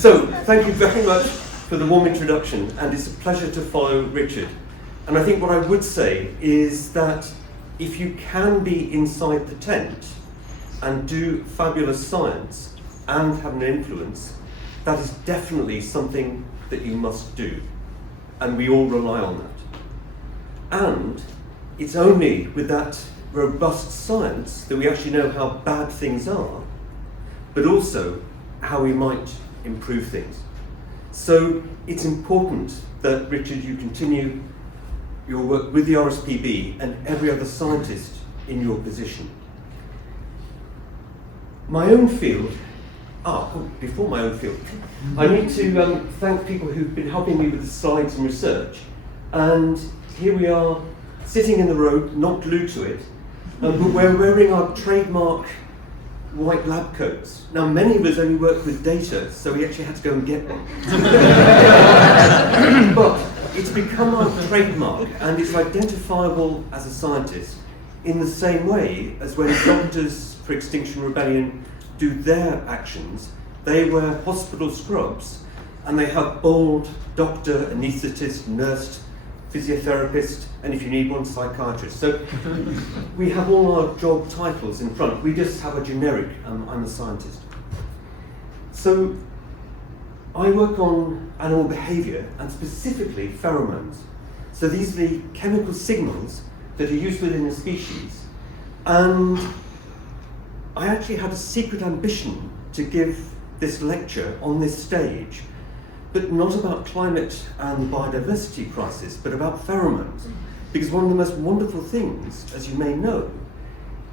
So, thank you very much for the warm introduction, and it's a pleasure to follow Richard. And I think what I would say is that if you can be inside the tent and do fabulous science and have an influence, that is definitely something that you must do. And we all rely on that. And it's only with that robust science that we actually know how bad things are, but also how we might improve things. So it's important that, Richard, you continue your work with the RSPB and every other scientist in your position. My own field, before my own field, I need to thank people who've been helping me with the slides and research. And here we are, sitting in the road, not glued to it, but we're wearing our trademark white lab coats. Now, many of us only work with data, so we actually had to go and get one. But it's become our trademark, and it's identifiable as a scientist in the same way as when doctors for Extinction Rebellion do their actions. They wear hospital scrubs, and they have bold doctor, anaesthetist, nurse, physiotherapist, and if you need one, psychiatrist. So we have all our job titles in front. We just have a generic, I'm a scientist. So I work on animal behavior and specifically pheromones. So these are the chemical signals that are used within a species. And I actually had a secret ambition to give this lecture on this stage, but not about climate and biodiversity crisis, but about pheromones. Because one of the most wonderful things, as you may know,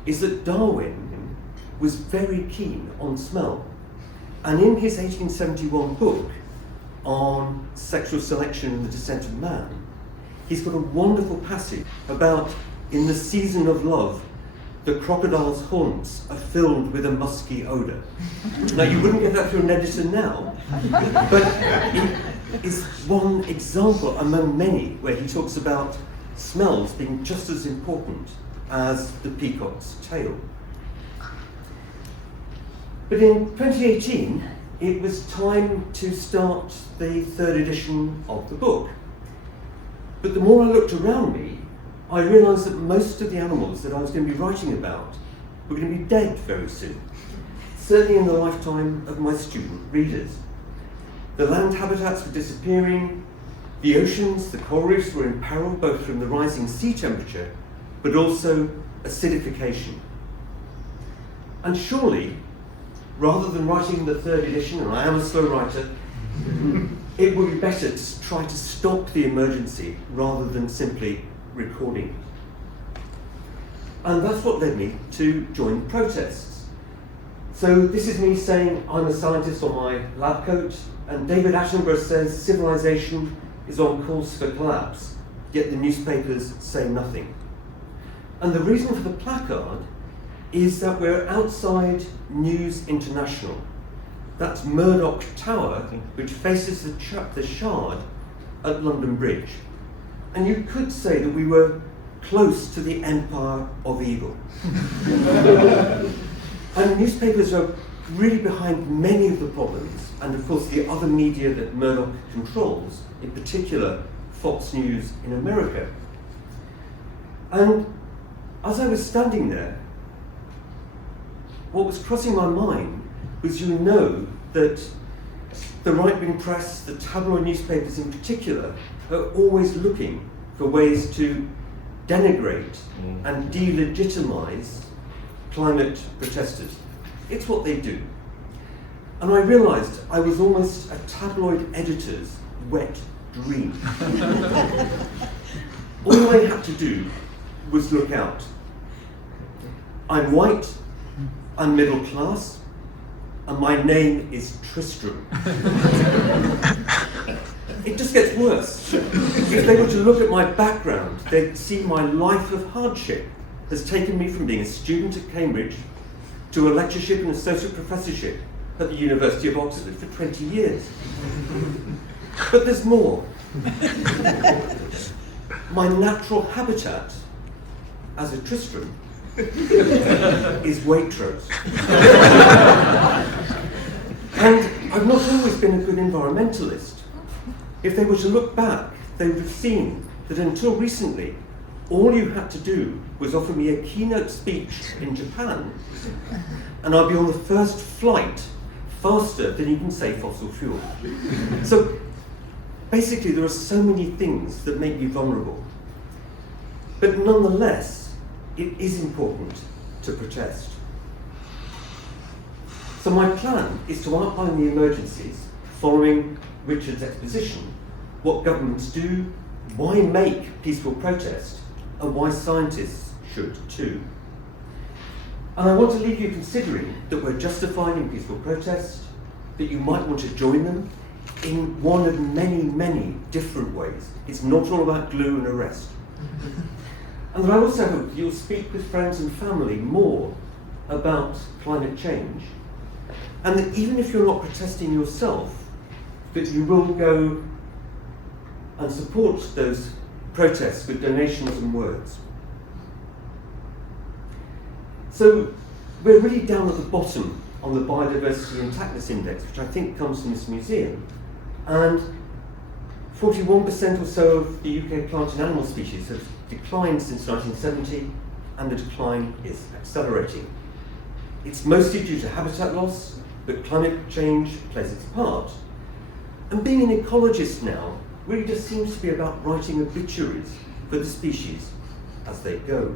is that Darwin was very keen on smell. And in his 1871 book on sexual selection and the descent of man, he's got a wonderful passage about, in the season of love, the crocodile's haunts are filled with a musky odour. Now, you wouldn't get that through an editor now, but it is one example among many where he talks about smells being just as important as the peacock's tail. But in 2018, it was time to start the third edition of the book. But the more I looked around me, I realised that most of the animals that I was going to be writing about were going to be dead very soon, certainly in the lifetime of my student readers. The land habitats were disappearing, the oceans, the coral reefs were in peril both from the rising sea temperature, but also acidification. And surely, rather than writing the third edition, and I am a slow writer, it would be better to try to stop the emergency rather than simply recording. And that's what led me to join protests. So this is me saying I'm a scientist on my lab coat, and David Attenborough says civilization is on course for collapse, yet the newspapers say nothing. And the reason for the placard is that we're outside News International. That's Murdoch Tower, which faces the Shard at London Bridge. And you could say that we were close to the empire of evil. And newspapers are really behind many of the problems, and of course the other media that Murdoch controls, in particular Fox News in America. And as I was standing there, what was crossing my mind was, you know, that the right-wing press, the tabloid newspapers in particular, are always looking for ways to denigrate and delegitimize climate protesters. It's what they do. And I realized I was almost a tabloid editor's wet dream. All I had to do was look out. I'm white, I'm middle class, and my name is Tristram. It just gets worse. If they were to look at my background, they'd see my life of hardship has taken me from being a student at Cambridge to a lectureship and associate professorship at the University of Oxford for 20 years. But there's more. My natural habitat as a Tristram is Waitrose. And I've not always been a good environmentalist. If they were to look back, they would have seen that until recently, all you had to do was offer me a keynote speech in Japan, and I'd be on the first flight faster than you can say fossil fuel. So basically, there are so many things that make me vulnerable. But nonetheless, it is important to protest. So my plan is to outline the emergencies following Richard's exposition, what governments do, why make peaceful protest, and why scientists should too. And I want to leave you considering that we're justified in peaceful protest, that you might want to join them in one of many, many different ways. It's not all about glue and arrest. And that I also hope you'll speak with friends and family more about climate change, and that even if you're not protesting yourself, that you will go and support those protests with donations and words. So we're really down at the bottom on the biodiversity intactness index, which I think comes from this museum, and 41% or so of the UK plant and animal species have declined since 1970, and the decline is accelerating. It's mostly due to habitat loss, but climate change plays its part. And being an ecologist now really just seems to be about writing obituaries for the species as they go.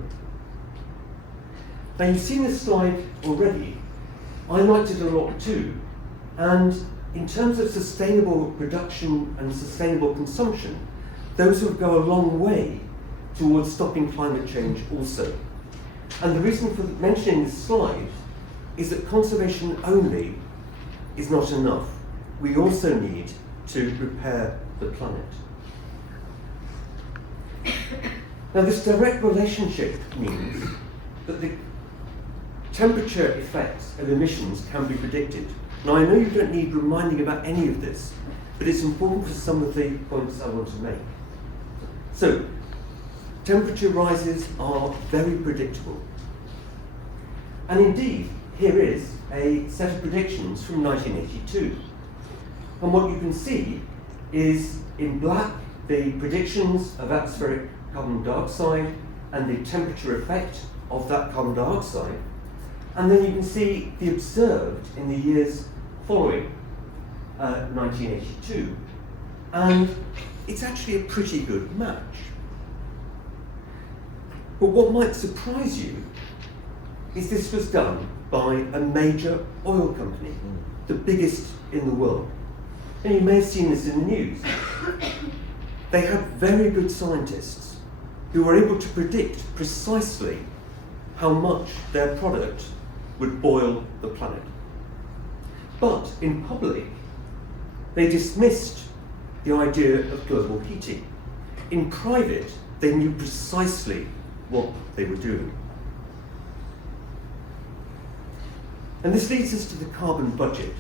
Now, you've seen this slide already. I liked it a lot too. And in terms of sustainable production and sustainable consumption, those will go a long way towards stopping climate change also. And the reason for mentioning this slide is that conservation only is not enough. We also need to repair the planet. Now, this direct relationship means that the temperature effects of emissions can be predicted. Now, I know you don't need reminding about any of this, but it's important for some of the points I want to make. So, temperature rises are very predictable. And indeed, here is a set of predictions from 1982. And what you can see is in black the predictions of atmospheric carbon dioxide and the temperature effect of that carbon dioxide. And then you can see the observed in the years following 1982. And it's actually a pretty good match. But what might surprise you is this was done by a major oil company, the biggest in the world. And you may have seen this in the news. They had very good scientists who were able to predict precisely how much their product would boil the planet. But in public, they dismissed the idea of global heating. In private, they knew precisely what they were doing. And this leads us to the carbon budget.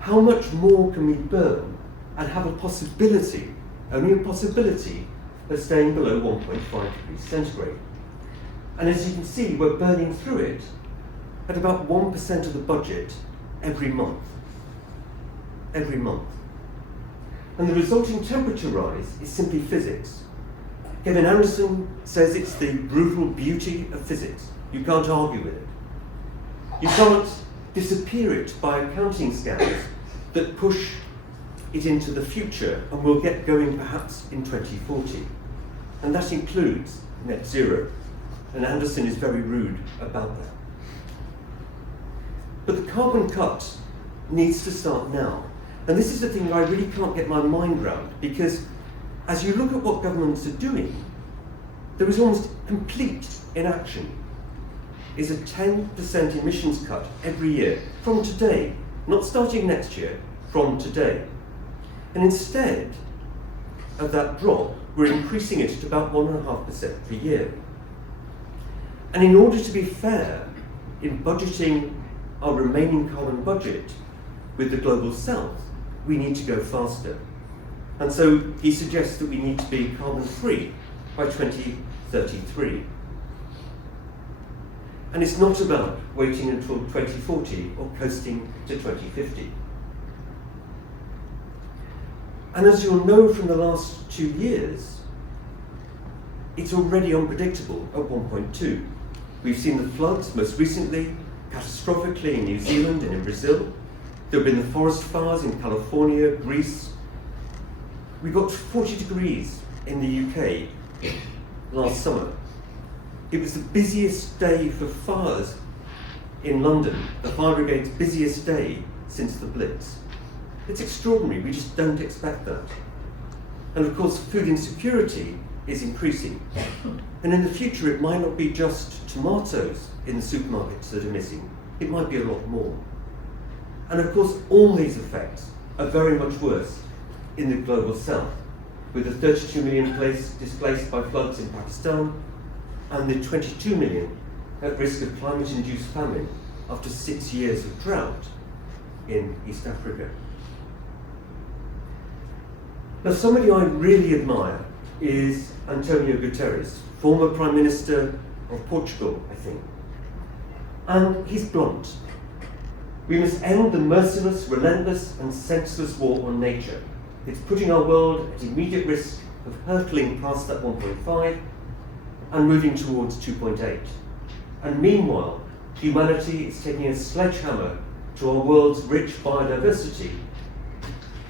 How much more can we burn and have a possibility, only a possibility, of staying below 1.5 degrees centigrade? And as you can see, we're burning through it at about 1% of the budget every month. Every month. And the resulting temperature rise is simply physics. Kevin Anderson says it's the brutal beauty of physics. You can't argue with it. You can't disappear it by accounting scams that push it into the future and will get going perhaps in 2040. And that includes net zero. And Anderson is very rude about that. But the carbon cut needs to start now. And this is the thing that I really can't get my mind around, because as you look at what governments are doing, there is almost complete inaction. Is a 10% emissions cut every year from today, not starting next year, from today. And instead of that drop, we're increasing it at about 1.5% per year. And in order to be fair in budgeting our remaining carbon budget with the global south, we need to go faster. And so he suggests that we need to be carbon free by 2033. And it's not about waiting until 2040 or coasting to 2050. And as you'll know from the last 2 years, it's already unpredictable at 1.2. We've seen the floods, most recently, catastrophically in New Zealand and in Brazil. There have been the forest fires in California, Greece. We got 40 degrees in the UK last summer. It was the busiest day for fires in London, the fire brigade's busiest day since the Blitz. It's extraordinary, we just don't expect that. And of course, food insecurity is increasing. And in the future, it might not be just tomatoes in the supermarkets that are missing, it might be a lot more. And of course, all these effects are very much worse in the global south, with the 32 million displaced by floods in Pakistan and the 22 million at risk of climate-induced famine after 6 years of drought in East Africa. Now, somebody I really admire is Antonio Gutierrez, former Prime Minister of Portugal, I think. And he's blunt. We must end the merciless, relentless, and senseless war on nature. It's putting our world at immediate risk of hurtling past that 1.5 and moving towards 2.8. And meanwhile, humanity is taking a sledgehammer to our world's rich biodiversity.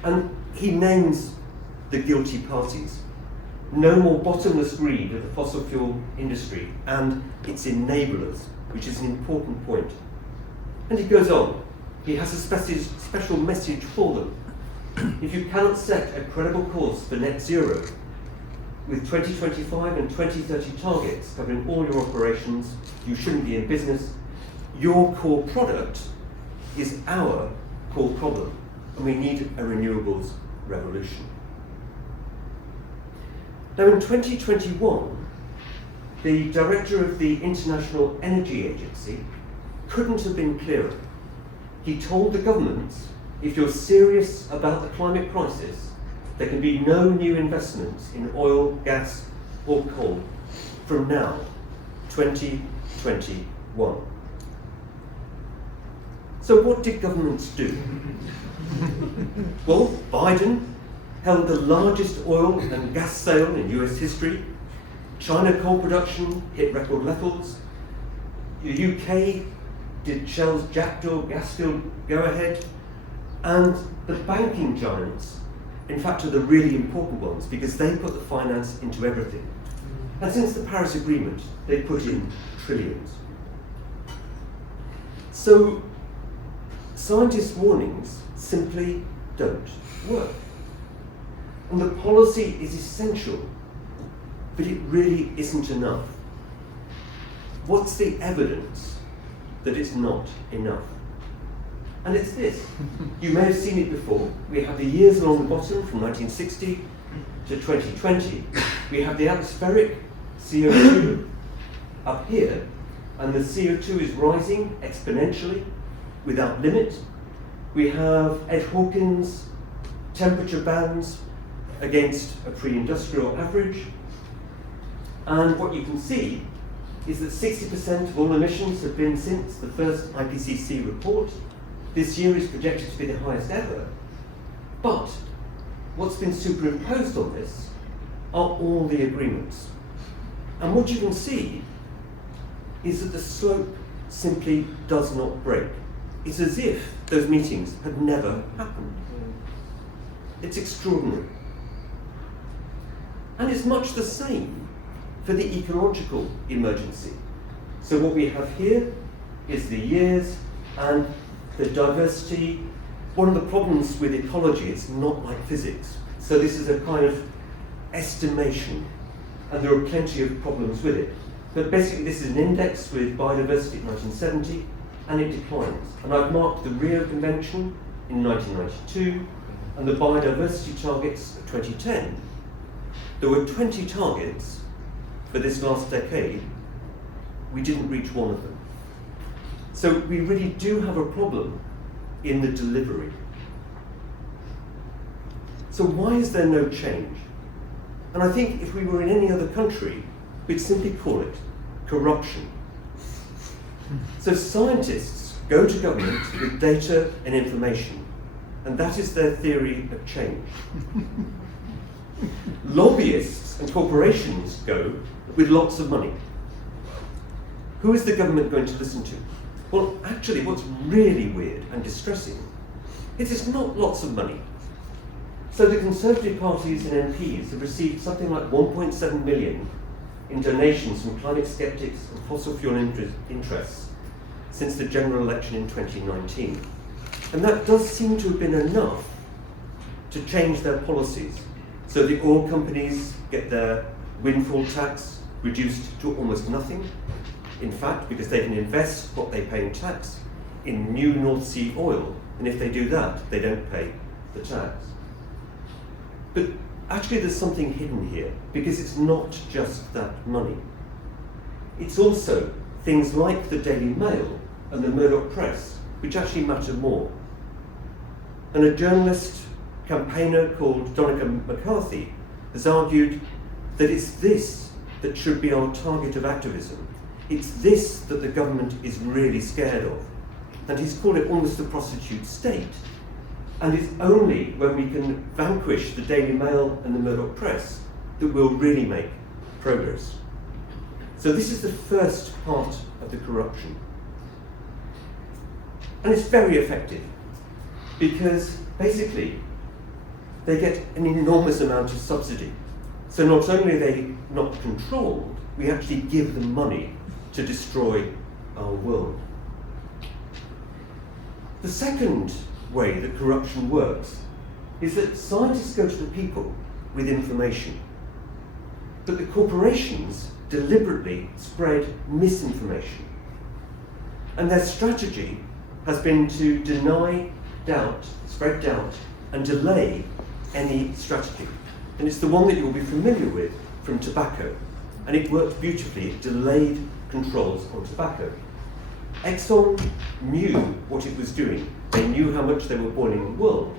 And he names the guilty parties. No more bottomless greed of the fossil fuel industry and its enablers, which is an important point. And he goes on. He has a special message for them. If you cannot set a credible course for net zero, with 2025 and 2030 targets covering all your operations, you shouldn't be in business. Your core product is our core problem, and we need a renewables revolution. Now, in 2021, the director of the International Energy Agency couldn't have been clearer. He told the governments, if you're serious about the climate crisis, there can be no new investments in oil, gas, or coal from now, 2021. So what did governments do? Well, Biden held the largest oil and gas sale in US history. China coal production hit record levels. The UK did Shell's Jackdaw gas field go ahead. And the banking giants, in fact, are the really important ones because they put the finance into everything. And since the Paris Agreement, they put in trillions. So scientists' warnings simply don't work. And the policy is essential, but it really isn't enough. What's the evidence that it's not enough? And it's this. You may have seen it before. We have the years along the bottom from 1960 to 2020. We have the atmospheric CO2 up here, and the CO2 is rising exponentially without limit. We have Ed Hawkins' temperature bands against a pre-industrial average. And what you can see is that 60% of all emissions have been since the first IPCC report. This year is projected to be the highest ever. But what's been superimposed on this are all the agreements. And what you can see is that the slope simply does not break. It's as if those meetings had never happened. It's extraordinary. And it's much the same for the ecological emergency. So what we have here is the years and the diversity. One of the problems with ecology is not like physics. So this is a kind of estimation, and there are plenty of problems with it. But basically this is an index with biodiversity in 1970, and it declines. And I've marked the Rio Convention in 1992, and the biodiversity targets of 2010. There were 20 targets for this last decade. We didn't reach one of them. So we really do have a problem in the delivery. So why is there no change? And I think if we were in any other country, we'd simply call it corruption. So scientists go to government with data and information, and that is their theory of change. Lobbyists and corporations go with lots of money. Who is the government going to listen to? Well, actually, what's really weird and distressing is it's not lots of money. So the Conservative parties and MPs have received something like 1.7 million in donations from climate skeptics and fossil fuel interests since the general election in 2019. And that does seem to have been enough to change their policies. So the oil companies get their windfall tax reduced to almost nothing. In fact, because they can invest what they pay in tax in new North Sea oil, and if they do that, they don't pay the tax. But actually there's something hidden here, because it's not just that money. It's also things like the Daily Mail and the Murdoch press, which actually matter more. And a journalist campaigner called Donica McCarthy has argued that it's this that should be our target of activism. It's this that the government is really scared of. And he's called it almost the prostitute state. And it's only when we can vanquish the Daily Mail and the Murdoch press that we'll really make progress. So this is the first part of the corruption. And it's very effective, because basically they get an enormous amount of subsidy. So not only are they not controlled, we actually give them money to destroy our world. The second way that corruption works is that scientists go to the people with information, but the corporations deliberately spread misinformation. And their strategy has been to deny doubt, spread doubt, and delay any strategy. And it's the one that you'll be familiar with from tobacco. And it worked beautifully. It delayed controls on tobacco. Exxon knew what it was doing. They knew how much they were boiling the world.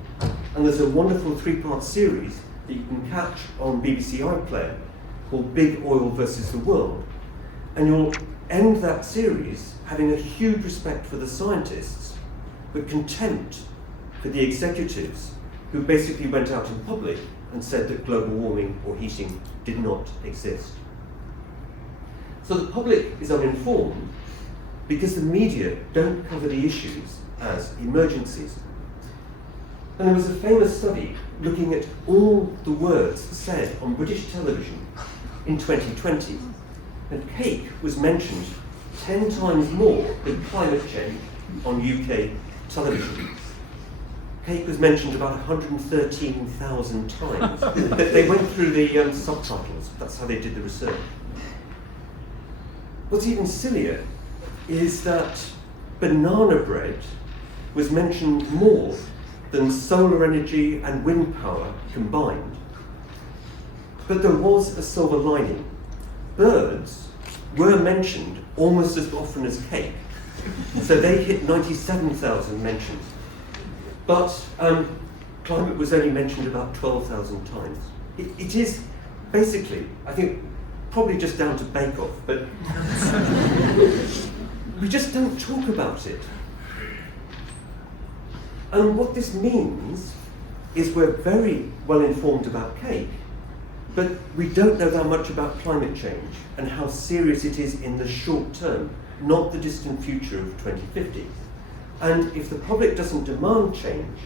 And there's a wonderful 3-part series that you can catch on BBC iPlayer called Big Oil versus the World. And you'll end that series having a huge respect for the scientists, but contempt for the executives who basically went out in public and said that global warming or heating did not exist. So the public is uninformed because the media don't cover the issues as emergencies. And there was a famous study looking at all the words said on British television in 2020, and cake was mentioned 10 times more than climate change on UK television. Cake was mentioned about 113,000 times. They went through the subtitles, that's how they did the research. What's even sillier is that banana bread was mentioned more than solar energy and wind power combined. But there was a silver lining. Birds were mentioned almost as often as cake. So they hit 97,000 mentions. But climate was only mentioned about 12,000 times. It is basically, I think, probably just down to Bake Off, but we just don't talk about it. And what this means is we're very well informed about cake, but we don't know that much about climate change and how serious it is in the short term, not the distant future of 2050. And if the public doesn't demand change,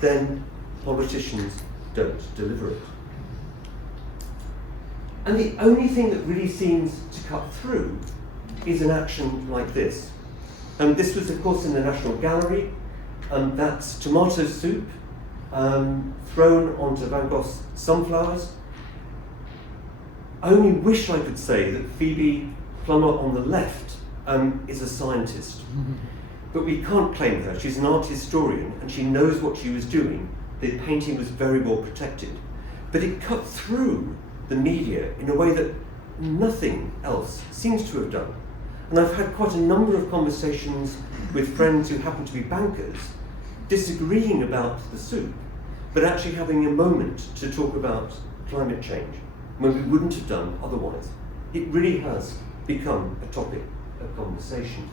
then politicians don't deliver it. And the only thing that really seems to cut through is an action like this. This was, of course, in the National Gallery. That's tomato soup thrown onto Van Gogh's sunflowers. I only wish I could say that Phoebe Plummer on the left is a scientist. But we can't claim her. She's an art historian and she knows what she was doing. The painting was very well protected. But it cut through the media in a way that nothing else seems to have done. And I've had quite a number of conversations with friends who happen to be bankers, disagreeing about the soup, but actually having a moment to talk about climate change when we wouldn't have done otherwise. It really has become a topic of conversation.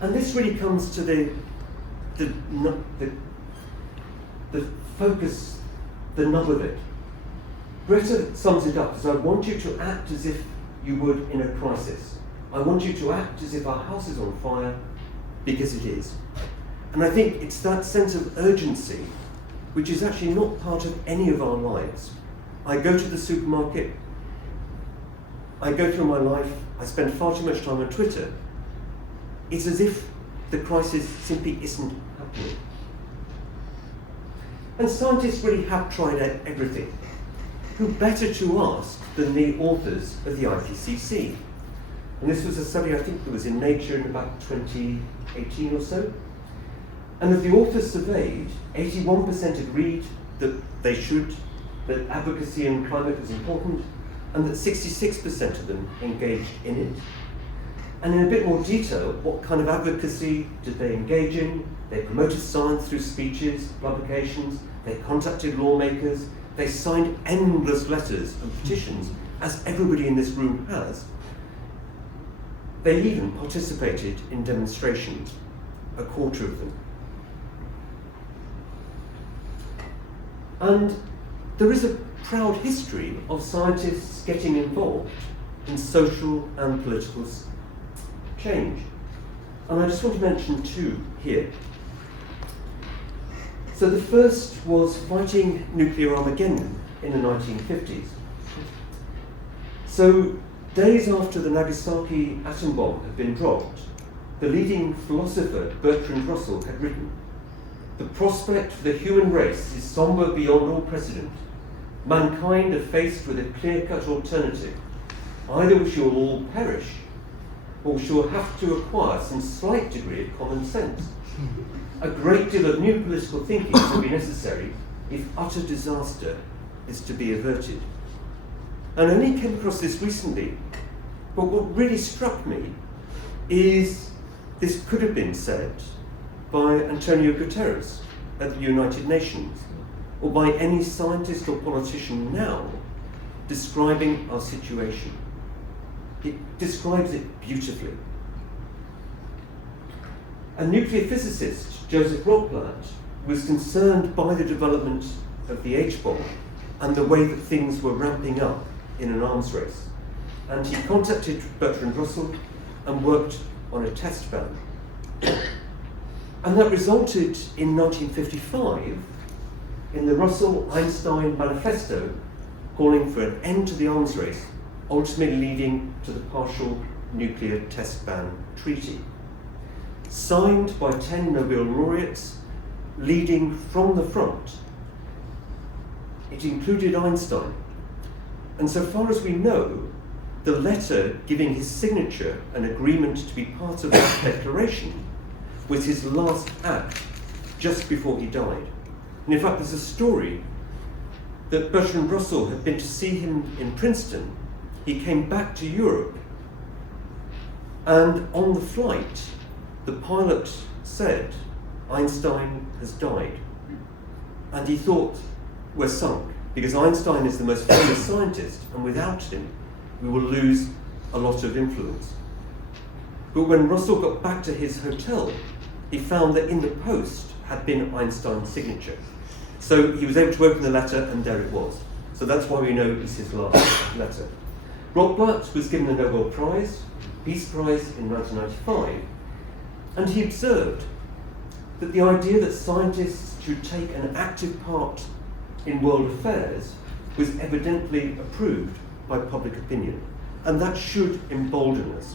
And this really comes to the the focus, the nub of it. Greta sums it up as, I want you to act as if you would in a crisis. I want you to act as if our house is on fire, because it is. And I think it's that sense of urgency which is actually not part of any of our lives. I go to the supermarket, I go through my life, I spend far too much time on Twitter. It's as if the crisis simply isn't happening. And scientists really have tried everything. Who better to ask than the authors of the IPCC? And this was a study, I think, that was in Nature in about 2018 or so. And of the authors surveyed, 81% agreed that that advocacy in climate was important, and that 66% of them engaged in it. And in a bit more detail, what kind of advocacy did they engage in? They promoted science through speeches, publications, they contacted lawmakers, they signed endless letters and petitions, as everybody in this room has. They even participated in demonstrations, a quarter of them. And there is a proud history of scientists getting involved in social and political change. And I just want to mention two here. So the first was fighting nuclear Armageddon in the 1950s. So days after the Nagasaki atom bomb had been dropped, the leading philosopher Bertrand Russell had written, "The prospect for the human race is somber beyond all precedent. Mankind are faced with a clear-cut alternative. Either we shall all perish, or we shall have to acquire some slight degree of common sense. A great deal of new political thinking will be necessary if utter disaster is to be averted." And I only came across this recently, but what really struck me is this could have been said by Antonio Gutierrez at the United Nations, or by any scientist or politician now describing our situation. It describes it beautifully. A nuclear physicist, Joseph Rotblat, was concerned by the development of the H-bomb and the way that things were ramping up in an arms race. And he contacted Bertrand Russell and worked on a test ban. And that resulted in 1955 in the Russell-Einstein Manifesto calling for an end to the arms race, ultimately leading to the partial nuclear test ban treaty. Signed by 10 Nobel laureates, leading from the front. It included Einstein. And so far as we know, the letter giving his signature an agreement to be part of that declaration was his last act just before he died. And in fact, there's a story that Bertrand Russell had been to see him in Princeton. He came back to Europe, and on the flight, the pilot said, "Einstein has died." And he thought, we're sunk, because Einstein is the most famous scientist, and without him, we will lose a lot of influence. But when Russell got back to his hotel, he found that in the post had been Einstein's signature. So he was able to open the letter, and there it was. So that's why we know it was his last letter. Rotblat was given the Nobel Prize, Peace Prize in 1995, and he observed that the idea that scientists should take an active part in world affairs was evidently approved by public opinion. And that should embolden us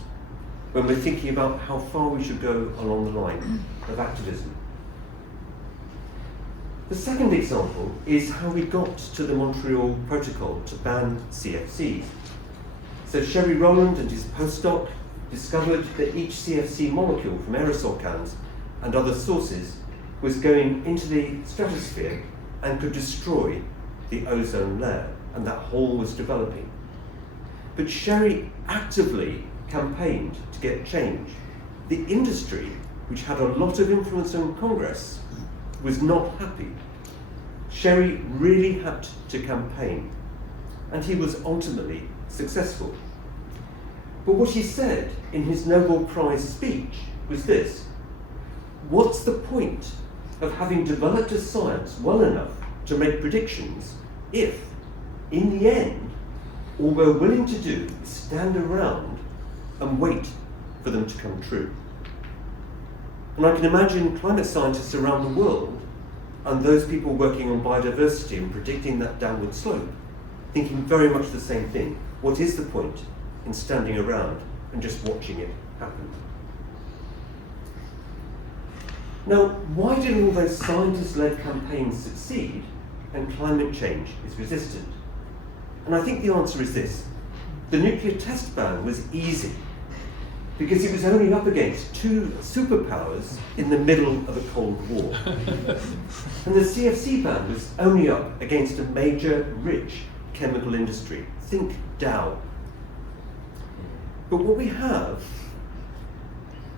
when we're thinking about how far we should go along the line of activism. The second example is how we got to the Montreal Protocol to ban CFCs. So Sherry Rowland and his postdoc discovered that each CFC molecule from aerosol cans and other sources was going into the stratosphere and could destroy the ozone layer, and that hole was developing. But Sherry actively campaigned to get change. The industry, which had a lot of influence on Congress, was not happy. Sherry really had to campaign, and he was ultimately successful. But what he said in his Nobel Prize speech was this: what's the point of having developed a science well enough to make predictions if, in the end, all we're willing to do is stand around and wait for them to come true? And I can imagine climate scientists around the world and those people working on biodiversity and predicting that downward slope thinking very much the same thing. What is the point in standing around and just watching it happen? Now, why did all those scientist-led campaigns succeed and climate change is resistant? And I think the answer is this. The nuclear test ban was easy because it was only up against two superpowers in the middle of a Cold War. And the CFC ban was only up against a major, rich chemical industry. Think Dow. But what we have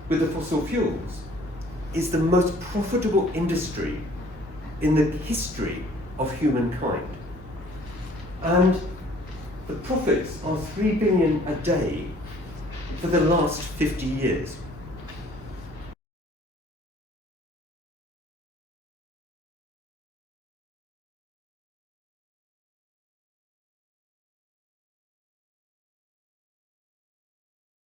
with the fossil fuels is the most profitable industry in the history of humankind. And the profits are $3 billion a day for the last 50 years.